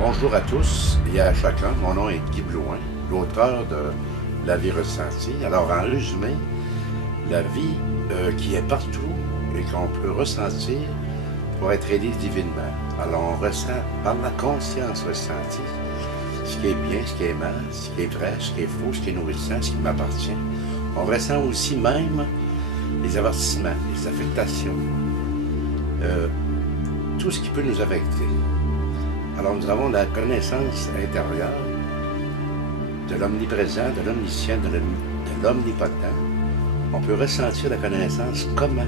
Bonjour à tous et à chacun. Mon nom est Guy Blouin, l'auteur de La vie ressentie. Alors, en résumé, la vie qui est partout et qu'on peut ressentir pour être aidé divinement. Alors, on ressent par la conscience ressentie ce qui est bien, ce qui est mal, ce qui est vrai, ce qui est faux, ce qui est nourrissant, ce qui m'appartient. On ressent aussi même les avertissements, les affectations, tout ce qui peut nous affecter. Alors nous avons la connaissance intérieure de l'omniprésent, de l'omniscient, de l'omnipotent. On peut ressentir la connaissance, comment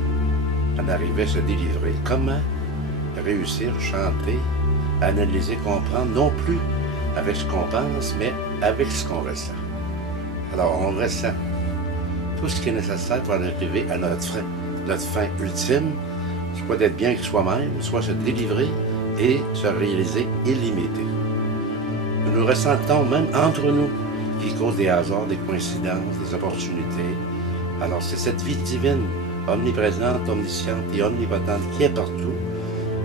en arriver à se délivrer, comment réussir, chanter, analyser, comprendre, non plus avec ce qu'on pense, mais avec ce qu'on ressent. Alors on ressent tout ce qui est nécessaire pour en arriver à notre fin ultime, soit d'être bien avec soi-même, soit se délivrer et se réaliser illimité. Nous ressentons même entre nous qui cause des hasards, des coïncidences, des opportunités. Alors c'est cette vie divine, omniprésente, omnisciente et omnipotente qui est partout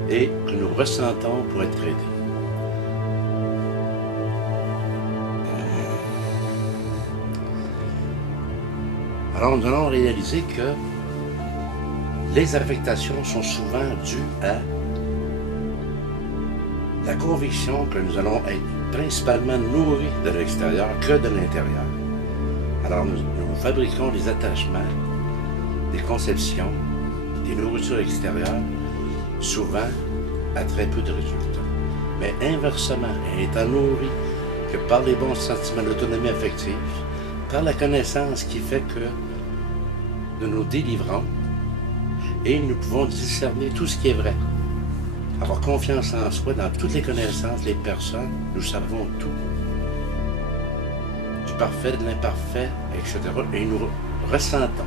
et que nous ressentons pour être aidés. Alors nous allons réaliser que les affectations sont souvent dues à la conviction que nous allons être principalement nourris de l'extérieur que de l'intérieur. Alors nous fabriquons des attachements, des conceptions, des nourritures extérieures, souvent à très peu de résultats. Mais inversement, étant nourris que par les bons sentiments d'autonomie affective, par la connaissance qui fait que nous nous délivrons et nous pouvons discerner tout ce qui est vrai. Avoir confiance en soi dans toutes les connaissances, les personnes, nous savons tout. Du parfait, de l'imparfait, etc. Et nous ressentons,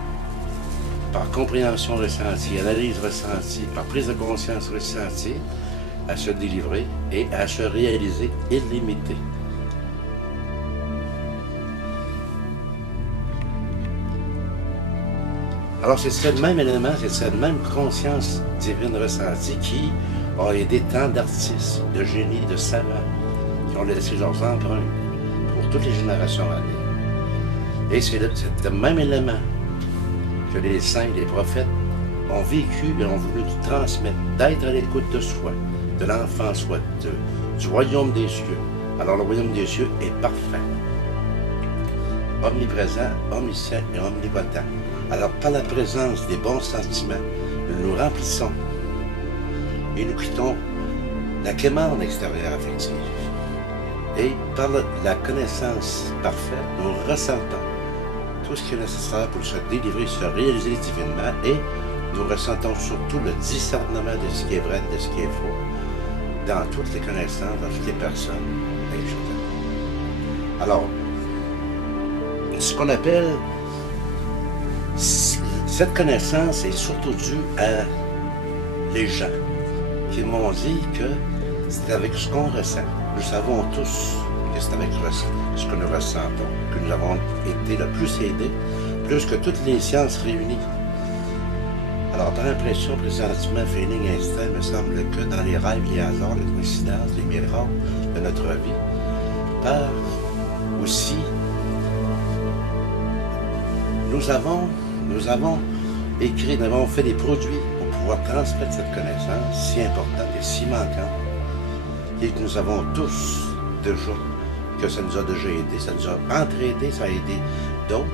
par compréhension ressentie, analyse ressentie, par prise de conscience ressentie, à se délivrer et à se réaliser illimité. Alors c'est ce même élément, c'est cette même conscience divine ressentie qui a aidé tant d'artistes, de génies, de savants, qui ont laissé leurs empreintes pour toutes les générations à venir. Et c'est le même élément que les saints, les prophètes ont vécu et ont voulu transmettre, d'être à l'écoute de soi, de l'enfant soi, du royaume des cieux. Alors le royaume des cieux est parfait, omniprésent, omniscient et omnipotent. Alors par la présence des bons sentiments, nous nous remplissons et nous quittons la quémande extérieure affective. Et par la connaissance parfaite, nous ressentons tout ce qui est nécessaire pour se délivrer, se réaliser divinement et nous ressentons surtout le discernement de ce qui est vrai, de ce qui est faux, dans toutes les connaissances, dans toutes les personnes, etc. Alors, ce qu'on appelle cette connaissance est surtout due à les gens qui m'ont dit que c'est avec ce qu'on ressent. Nous savons tous que c'est avec ce que nous ressentons, que nous avons été le plus aidés, plus que toutes les sciences réunies. Alors, par impression, présentement, feeling, instinct, il me semble que dans les rêves, les hasards, les coïncidences, les miracles de notre vie, par aussi, nous avons écrit, nous avons fait des produits pour pouvoir transmettre cette connaissance si importante et si manquante et que nous avons tous déjà, que ça nous a déjà aidé, ça nous a entraîné, ça a aidé d'autres,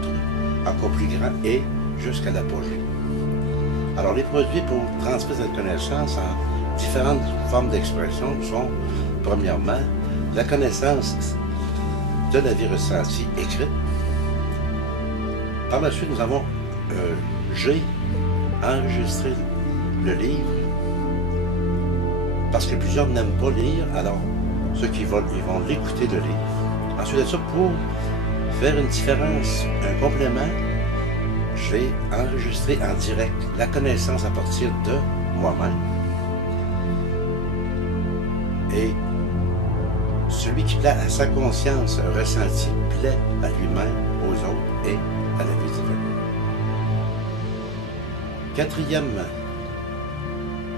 encore plus grands et jusqu'à l'apogée. Alors les produits pour transmettre cette connaissance en différentes formes d'expression sont, premièrement, la connaissance de la vie ressentie écrite. Par la suite, nous avons j'ai enregistré le livre parce que plusieurs n'aiment pas lire, alors ceux qui veulent, ils vont l'écouter le livre. Ensuite de ça, pour faire une différence, un complément, j'ai enregistré en direct la connaissance à partir de moi-même. Et celui qui plaît à sa conscience ressentie plaît à lui-même, aux autres et à la vie divine. Quatrième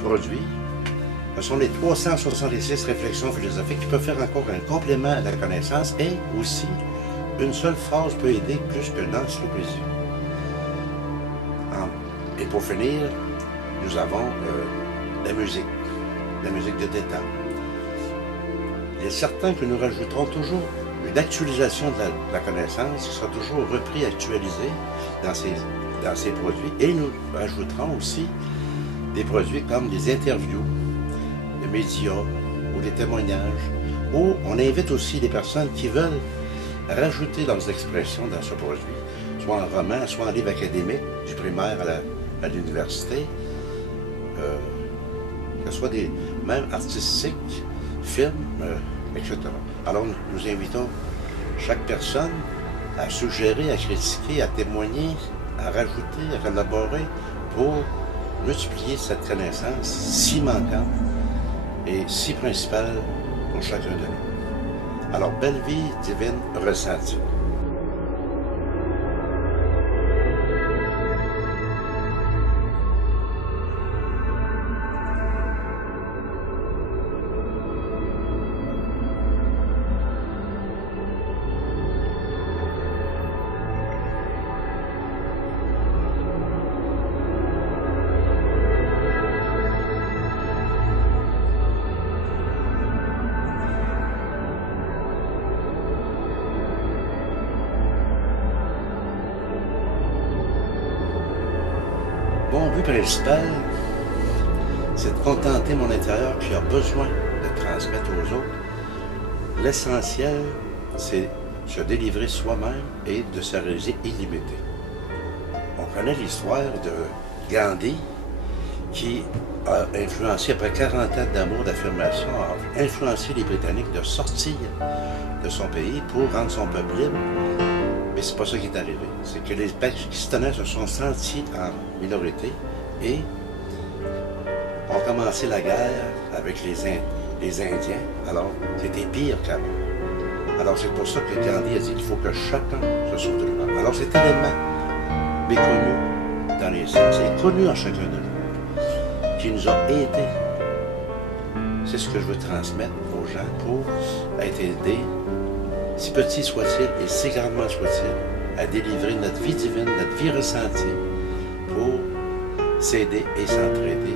produit, Ce sont les 366 réflexions philosophiques qui peuvent faire encore un complément à la connaissance et aussi, une seule phrase peut aider plus qu'une encyclopédie. Et pour finir, nous avons la musique de détente. Il est certain que nous rajouterons toujours une actualisation de la connaissance qui sera toujours repris et actualisé dans ces produits. Et nous rajouterons aussi des produits comme des interviews, des médias ou des témoignages, où on invite aussi les personnes qui veulent rajouter leurs expressions dans ce produit, soit en roman, soit en livre académique, du primaire à l'université, que ce soit même artistiques, films, etc. Alors nous invitons chaque personne à suggérer, à critiquer, à témoigner, à rajouter, à collaborer pour multiplier cette connaissance si manquante et si principale pour chacun de nous. Alors, belle vie divine ressentie. Mon but principal, c'est de contenter mon intérieur qui a besoin de transmettre aux autres. L'essentiel, c'est se délivrer soi-même et de se réaliser illimité. On connaît l'histoire de Gandhi qui a influencé, après 40 ans d'amour, d'affirmation, a influencé les Britanniques de sortir de son pays pour rendre son peuple libre. Mais c'est pas ça qui est arrivé. C'est que les Pakistanais se sont sentis en minorité et ont commencé la guerre avec les Indiens. Alors, c'était pire qu'avant. Alors, c'est pour ça que Gandhi a dit qu'il faut que chacun se sauve de lui-même. Alors, cet élément méconnu dans les sciences est connu en chacun de nous, qui nous a aidés. C'est ce que je veux transmettre aux gens pour être aidés, si petit soit-il et si grandement soit-il, à délivrer notre vie divine, notre vie ressentie, pour s'aider et s'entraider